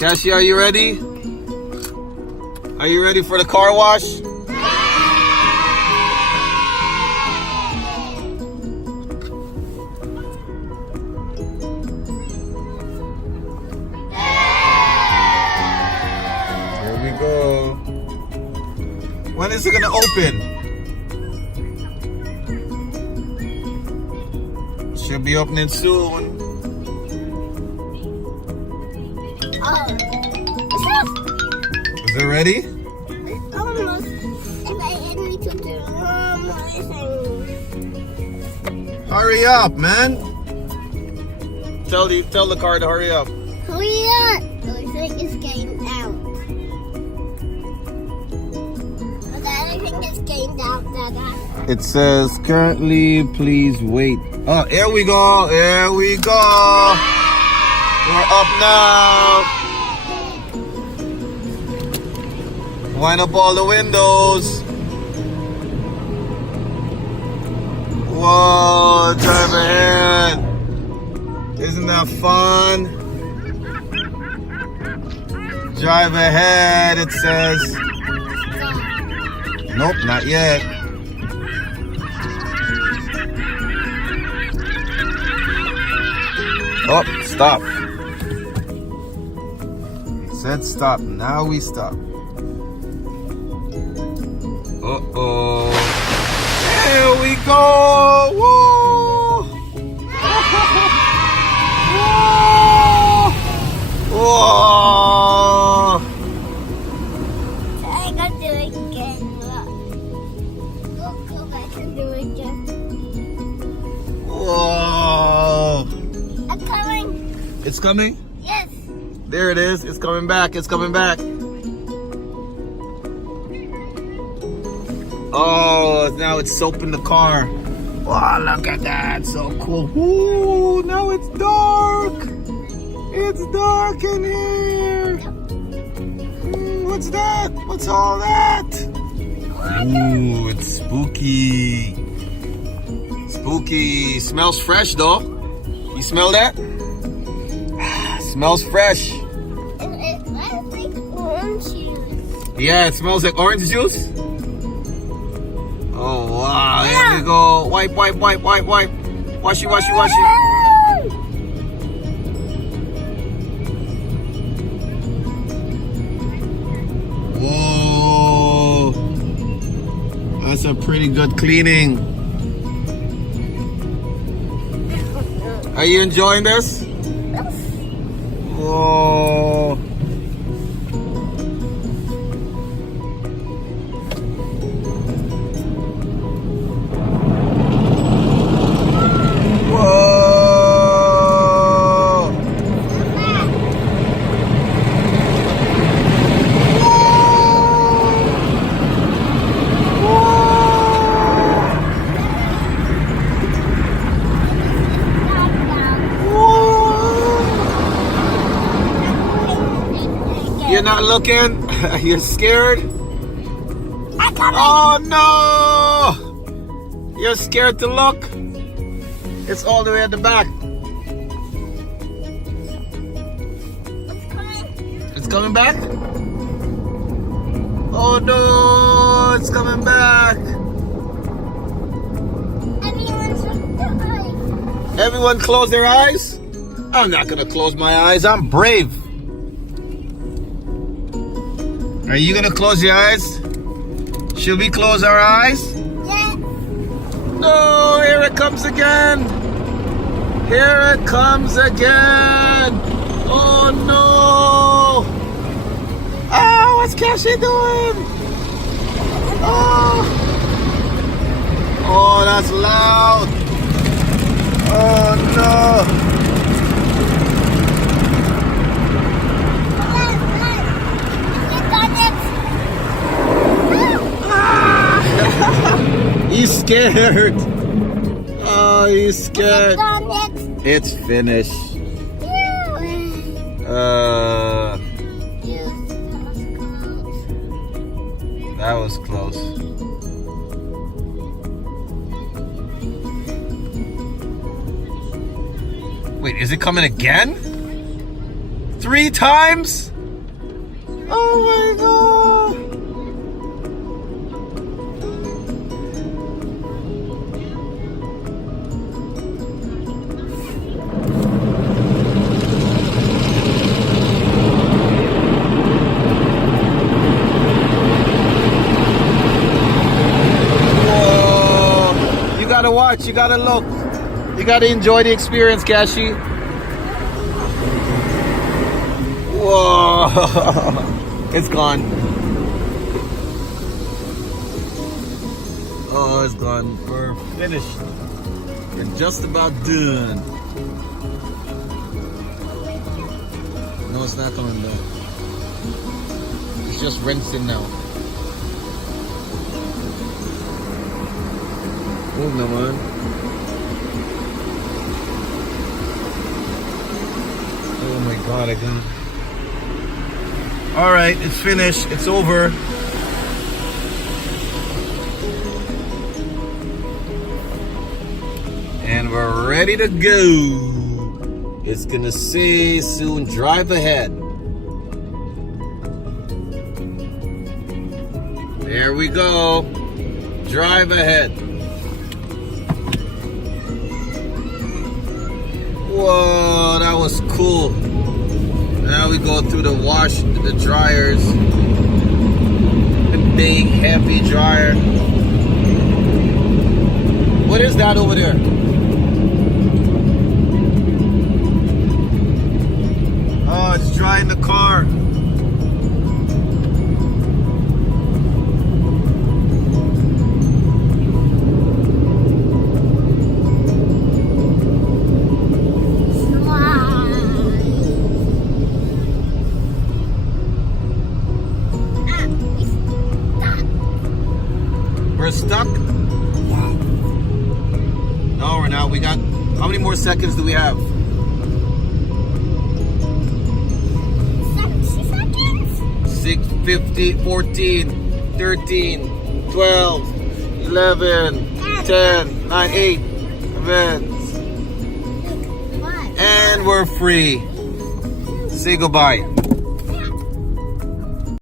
Cassie, are you ready? Are you ready for the car wash? Here we go. When is it gonna open? Should be opening soon. Is it ready? Almost. And I need to do Hurry up, man. Tell the car to hurry up. hurry up. It looks like it's getting out. But I don't think it's getting out, Dada. It says currently, please wait. Oh, here we go. Here we go. We're up now. Wind up all the windows. Whoa, drive ahead. Isn't that fun? Drive ahead, it says. Nope, not yet. Oh, stop. It said stop. Now we stop. Uh-oh. There we go. Whoa. Whoa. I got to do it again. Go back and do it again. Whoa. I'm coming. It's coming? Yes. There it is. It's coming back. It's coming back. Oh, now it's soap in the car. Wow, look at that. So cool. Ooh, now it's dark. It's dark in here. What's that? What's all that? Ooh, it's spooky. Spooky. Smells fresh though. You smell that? Smells fresh. It smells like orange juice. Yeah, it smells like orange juice. Oh wow, here we go. Wipe, wipe, wipe, wipe, wipe. Wash it, wash it, wash it. Whoa. That's a pretty good cleaning. Are you enjoying this? Whoa. You're not looking? You're scared? I'm coming. Oh no! You're scared to look? It's all the way at the back. It's coming back? Oh no! It's coming back! Everyone close their eyes? I'm not gonna close my eyes. I'm brave. Are you gonna close your eyes? Should we close our eyes? Yeah. No, here it comes again. Here it comes again. Oh no. Oh, what's Cassie doing? Oh. Oh, that's loud. Oh no. He's scared. Oh, he's scared. It's finished. That was close. Wait, is it coming again? 3 times? Oh my god! Whoa! You gotta watch, you gotta look. You gotta enjoy the experience, Kashi. Whoa! It's gone. Oh, it's gone. We're finished. We're just about done. No, it's not coming back. It's just rinsing now. Move now, man. Oh my god, I got it. Alright, it's finished. It's over. And we're ready to go. It's gonna say soon, drive ahead. There we go. Drive ahead. Whoa, that was cool. Now we go through the the dryers. The big, heavy dryer. What is that over there? Oh, it's drying the car. We're stuck? Wow. No, we're not. We got, how many more seconds do we have? 70 seconds? 6, 15, 14, 13, 12, 11, 10, 9, 8, 7. What? And we're free. Say goodbye.